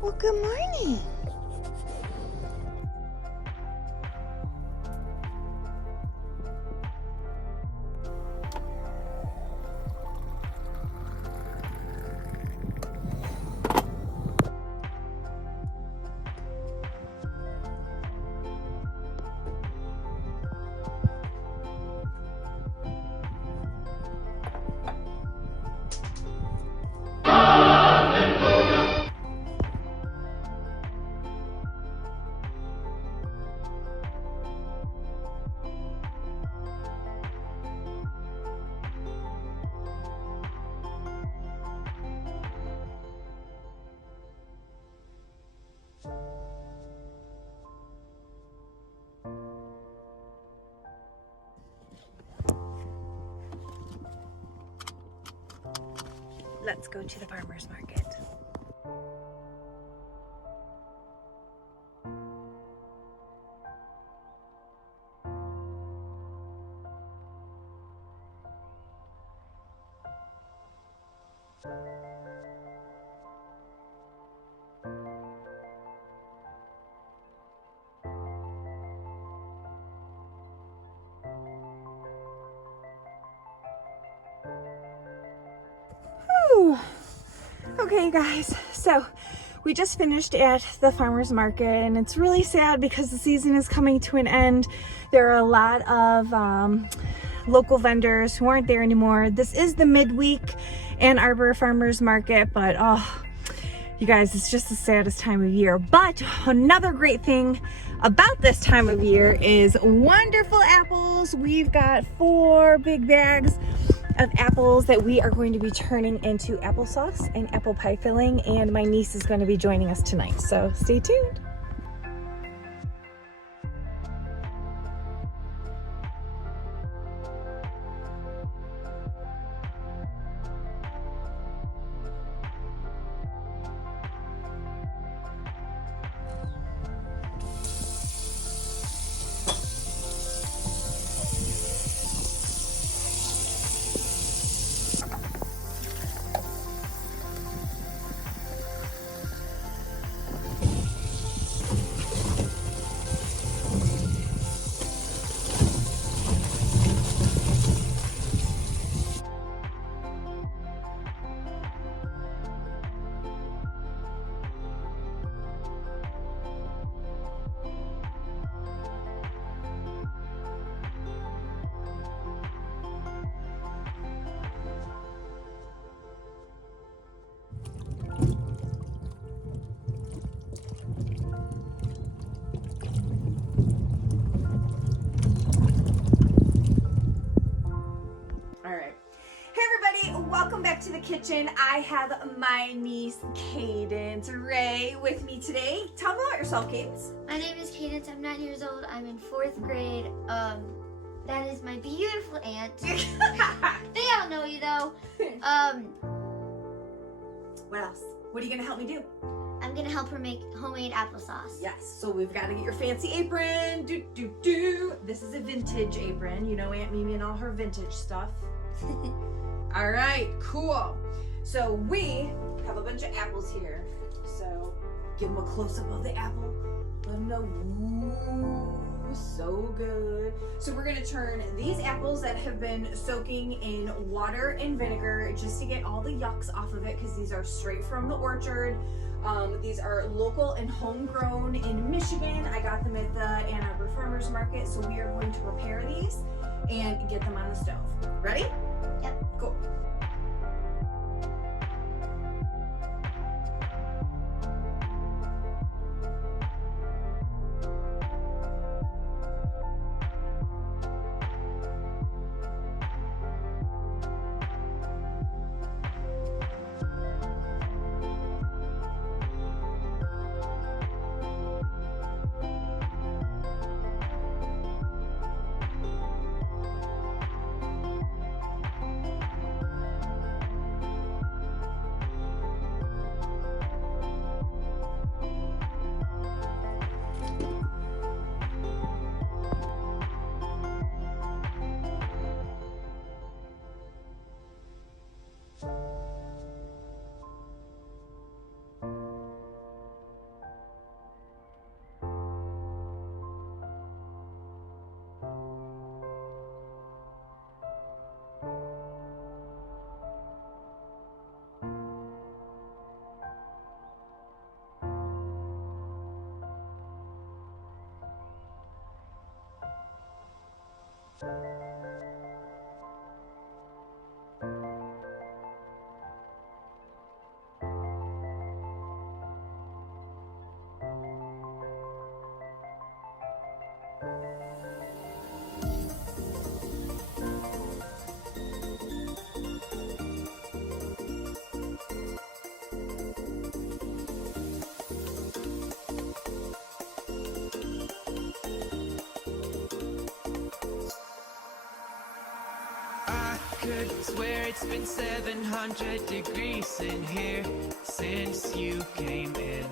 Well, good morning. Let's go to the farmer's market. Whew. Okay guys, so we just finished at the farmer's market and it's really sad because the season is coming to an end. There are a lot of local vendors who aren't there anymore. This is the midweek Ann Arbor farmer's market, but oh, you guys, it's just the saddest time of year. But another great thing about this time of year is wonderful apples. We've got 4 big bags of apples that we are going to be turning into applesauce and apple pie filling, and my niece is going to be joining us tonight, so stay tuned. Welcome back to the kitchen. I have my niece Cadence Ray with me today. Tell me about yourself, Cadence. My name is Cadence. I'm 9 years old. I'm in 4th grade. That is my beautiful aunt. They all know you though. What else? What are you gonna help me do? I'm gonna help her make homemade applesauce. Yes, so we've got to get your fancy apron. This is a vintage apron. You know Aunt Mimi and all her vintage stuff. All right, cool. So we have a bunch of apples here. So give them a close-up of the apple. Let them know, ooh, so good. So we're gonna turn these apples that have been soaking in water and vinegar just to get all the yucks off of it, because these are straight from the orchard. These are local and homegrown in Michigan. I got them at the Ann Arbor Farmers Market. So we are going to prepare these and get them on the stove. Ready? Yep. Cool. I could swear it's been 700 degrees in here since you came in.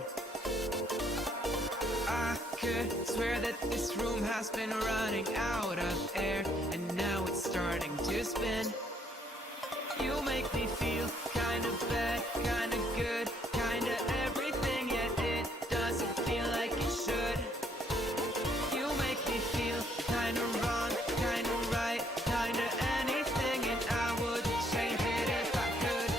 I could swear that this room has been running out of air, and now it's starting to spin. You make me feel kinda bad, kinda good, kinda everything, yet it doesn't feel like it should. You make me feel kinda wrong, kinda right, kinda anything, and I would change it if I could.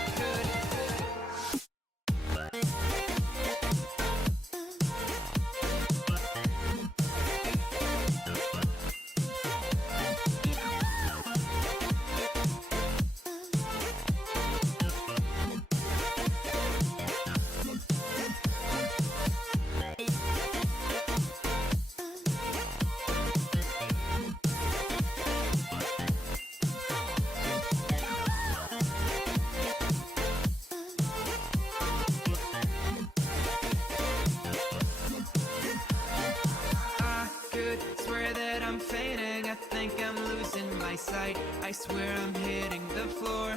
I could swear that I'm fainting, I think I'm losing my sight, I swear I'm hitting the floor.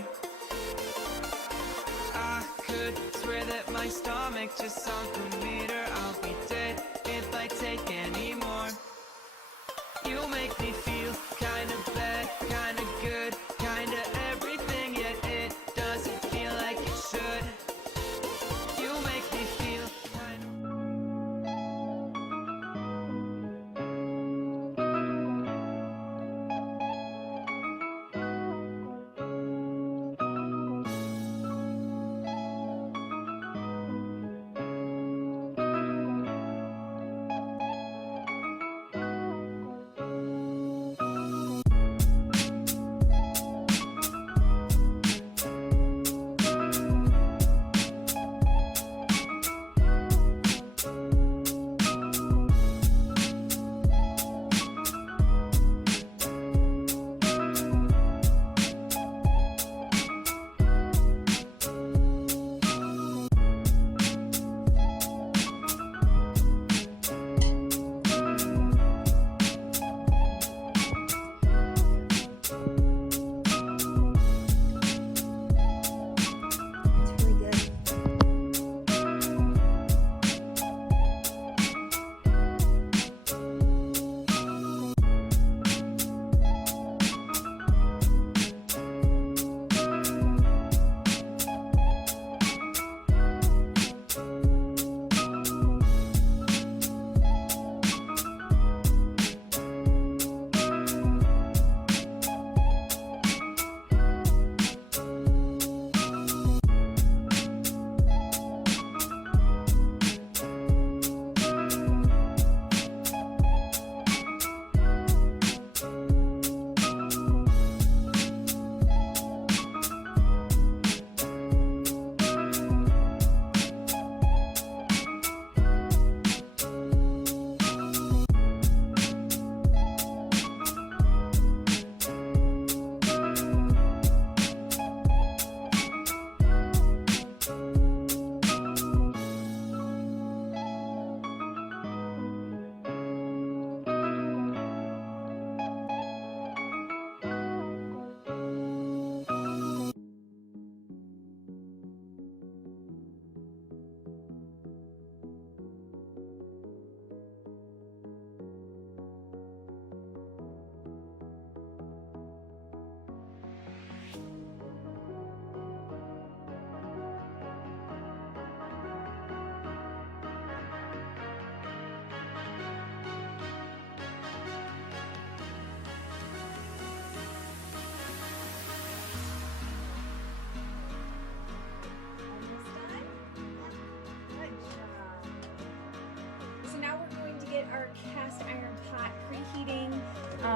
I could swear that my stomach just sunk a meter, I'll be dead if I take any more. You make me feel kinda bad, kinda good, kinda everything, yet it doesn't feel like it should. You make me feel kinda...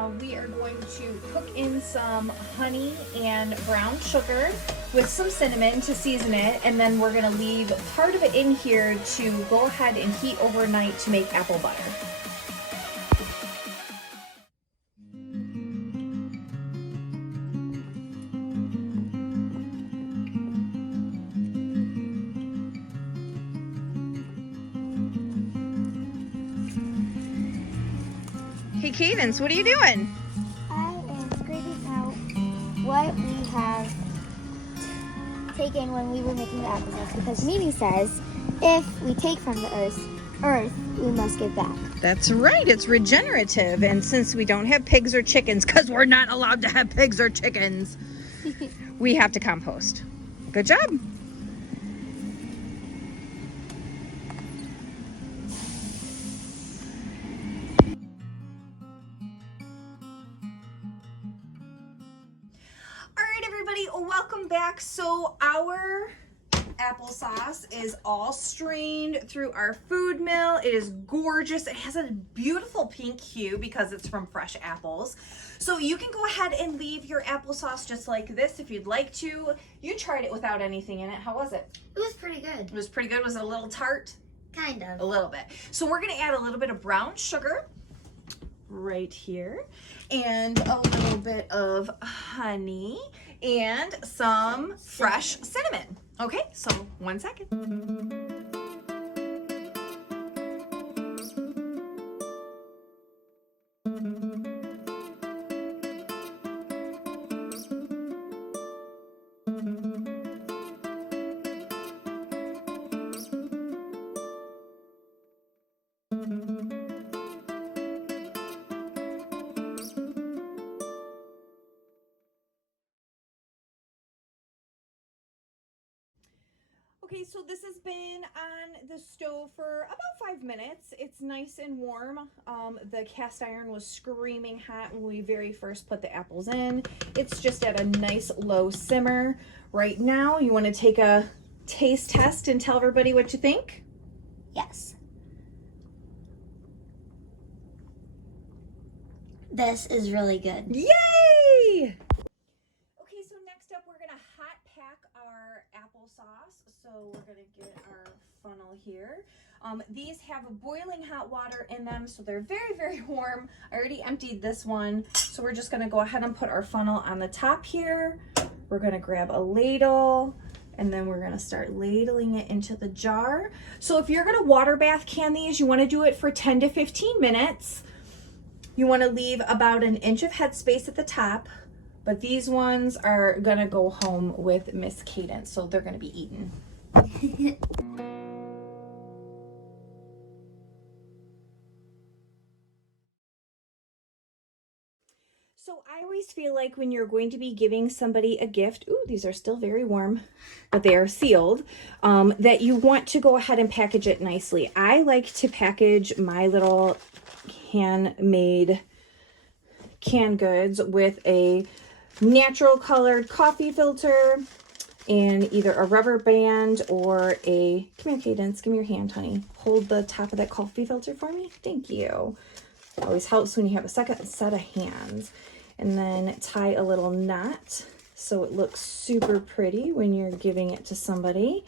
we are going to cook in some honey and brown sugar with some cinnamon to season it, and then we're going to leave part of it in here to go ahead and heat overnight to make apple butter. Hey Cadence, what are you doing? I am scraping out what we have taken when we were making the applesauce, because Mimi says if we take from the earth, we must give back. That's right, it's regenerative, and since we don't have pigs or chickens, because we're not allowed to have pigs or chickens, we have to compost. Good job. Everybody, welcome back. So our applesauce is all strained through our food mill. It is gorgeous. It has a beautiful pink hue because it's from fresh apples. So you can go ahead and leave your applesauce just like this if you'd like to. You tried it without anything in it. How was it? It was pretty good. It was pretty good. Was it a little tart? Kind of. A little bit. So we're going to add a little bit of brown sugar right here and a little bit of honey and some fresh cinnamon. Okay, so 1 second. Okay, so this has been on the stove for about 5 minutes. It's nice and warm. The cast iron was screaming hot when we very first put the apples in. It's just at a nice low simmer. Right now, you want to take a taste test and tell everybody what you think? Yes. This is really good. Yay! Okay, so next up we're gonna hot pack our applesauce. So we're gonna get our funnel here. These have boiling hot water in them, so they're very, very warm. I already emptied this one, so we're just gonna go ahead and put our funnel on the top here. We're gonna grab a ladle, and then we're gonna start ladling it into the jar. So if you're gonna water bath can these, you wanna do it for 10 to 15 minutes. You wanna leave about 1 inch of headspace at the top, but these ones are gonna go home with Miss Cadence, so they're gonna be eaten. So I always feel like when you're going to be giving somebody a gift, ooh, these are still very warm, but they are sealed, that you want to go ahead and package it nicely. I like to package my little handmade canned goods with a natural colored coffee filter and either a rubber band or a, come here Cadence, give me your hand, honey. Hold the top of that coffee filter for me. Thank you. It always helps when you have a second set of hands. And then tie a little knot so it looks super pretty when you're giving it to somebody.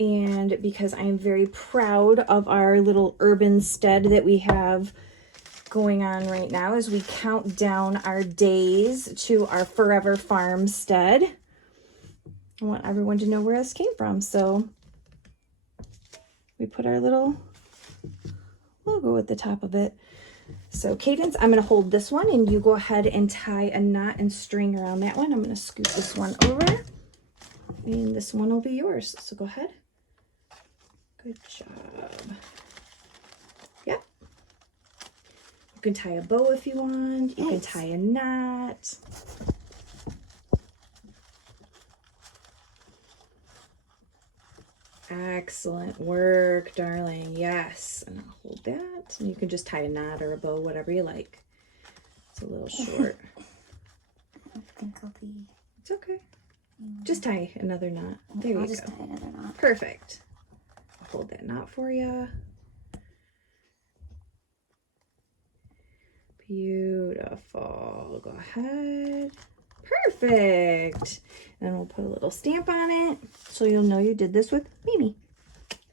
And because I'm very proud of our little urban stead that we have going on right now as we count down our days to our forever farmstead, I want everyone to know where this came from. So we put our little logo at the top of it. So Cadence, I'm going to hold this one and you go ahead and tie a knot and string around that one. I'm going to scoot this one over and this one will be yours. So go ahead. Good job. Yep. You can tie a bow if you want. You can tie a knot. Excellent work, darling. Yes. And I'll hold that. And you can just tie a knot or a bow, whatever you like. It's a little short. I think I'll be... It's okay. Just tie another knot. There I'll you just go. tie another knot. Perfect. I'll hold that knot for you. Beautiful. Go ahead. Perfect. And we'll put a little stamp on it so you'll know you did this with Mimi.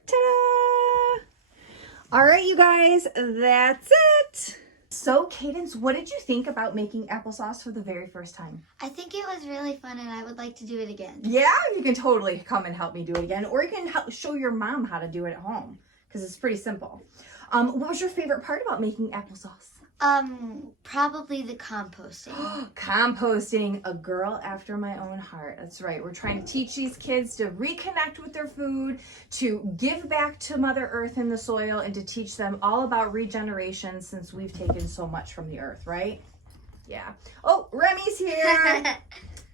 Ta-da! All right, you guys, that's it. So, Cadence, what did you think about making applesauce for the very first time? I think it was really fun and I would like to do it again. Yeah, you can totally come and help me do it again, or you can show your mom how to do it at home because it's pretty simple. What was your favorite part about making applesauce? Probably the composting. Composting, a girl after my own heart. That's right. We're trying to teach these kids to reconnect with their food, to give back to Mother Earth and the soil, and to teach them all about regeneration since we've taken so much from the earth, right? Yeah. Oh, Remy's here.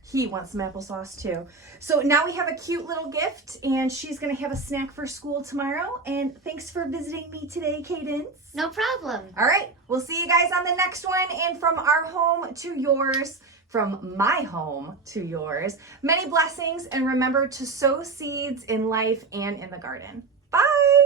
He wants some applesauce too. So now we have a cute little gift, and she's going to have a snack for school tomorrow. And thanks for visiting me today, Cadence. No problem. All right, we'll see you guys on the next one. And from our home to yours, from my home to yours, many blessings. And remember to sow seeds in life and in the garden. Bye.